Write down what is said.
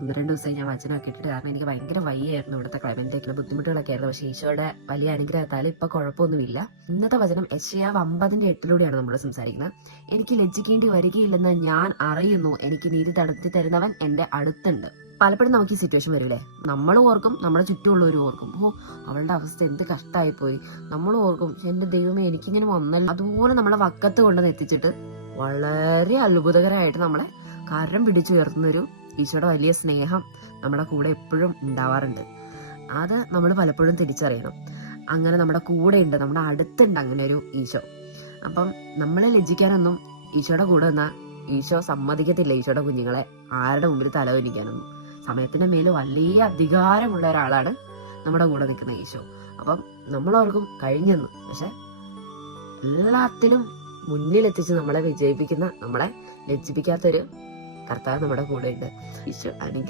ഒന്ന് രണ്ട് ദിവസമായി ഞാൻ വചനം ഇട്ടിട്ട് കാരണം എനിക്ക് ഭയങ്കര വയ്യായിരുന്നു ഇവിടുത്തെ ക്ലൈമറ്റിലേക്കുള്ള ബുദ്ധിമുട്ടുകളൊക്കെ ആയിരുന്നു. പക്ഷേ ഈശോയുടെ വലിയ അനുഗ്രഹത്താൽ ഇപ്പൊ കുഴപ്പമൊന്നുമില്ല. ഇന്നത്തെ വചനം യശയാവ് അമ്പതിന്റെ എട്ടിലൂടെയാണ് നമ്മൾ സംസാരിക്കുന്നത്. എനിക്ക് ലജ്ജിക്കേണ്ടി വരികയില്ലെന്ന് ഞാൻ അറിയുന്നു. എനിക്ക് നീതി തടത്തി തരുന്നവൻ എന്റെ അടുത്തുണ്ട്. പലപ്പോഴും നമുക്ക് ഈ സിറ്റുവേഷൻ വരില്ലേ നമ്മൾ ഓർക്കും നമ്മുടെ ചുറ്റുമുള്ളവർ ഓർക്കും. ഓ അവളുടെ അവസ്ഥ എന്ത് കഷ്ടമായി പോയി നമ്മൾ ഓർക്കും എന്റെ ദൈവമേ എനിക്കിങ്ങനെ വന്നല്ലോ. അതുപോലെ നമ്മളെ വക്കത്ത് കൊണ്ടുവന്ന് എത്തിച്ചിട്ട് വളരെ അത്ഭുതകരമായിട്ട് നമ്മളെ കരം പിടിച്ചുയർത്തുന്ന ഒരു ഈശോയുടെ വലിയ സ്നേഹം നമ്മുടെ കൂടെ എപ്പോഴും ഉണ്ടാവാറുണ്ട്. അത് നമ്മൾ പലപ്പോഴും തിരിച്ചറിയണം. അങ്ങനെ നമ്മുടെ കൂടെ ഉണ്ട് നമ്മുടെ അടുത്തുണ്ട് അങ്ങനെ ഒരു ഈശോ. അപ്പം നമ്മളെ ലജ്ജിക്കാനൊന്നും ഈശോയുടെ കൂടെ നിന്നാൽ ഈശോ സമ്മതിക്കത്തില്ല ഈശോയുടെ കുഞ്ഞുങ്ങളെ ആരുടെ മുമ്പിൽ തലവനിക്കാനൊന്നും. സമയത്തിന്റെ മേൽ വലിയ അധികാരമുള്ള ഒരാളാണ് നമ്മുടെ കൂടെ നിൽക്കുന്ന ഈശോ. അപ്പം നമ്മളവർക്കും കഴിഞ്ഞെന്ന്. പക്ഷെ എല്ലാത്തിലും മുന്നിലെത്തിച്ച് നമ്മളെ വിജയിപ്പിക്കുന്ന നമ്മളെ ലജ്ജിപ്പിക്കാത്തൊരു കർത്താവ് നമ്മുടെ കൂടെ ഉണ്ട് ഈശോ അനുഗ്രഹിക്കട്ടെ.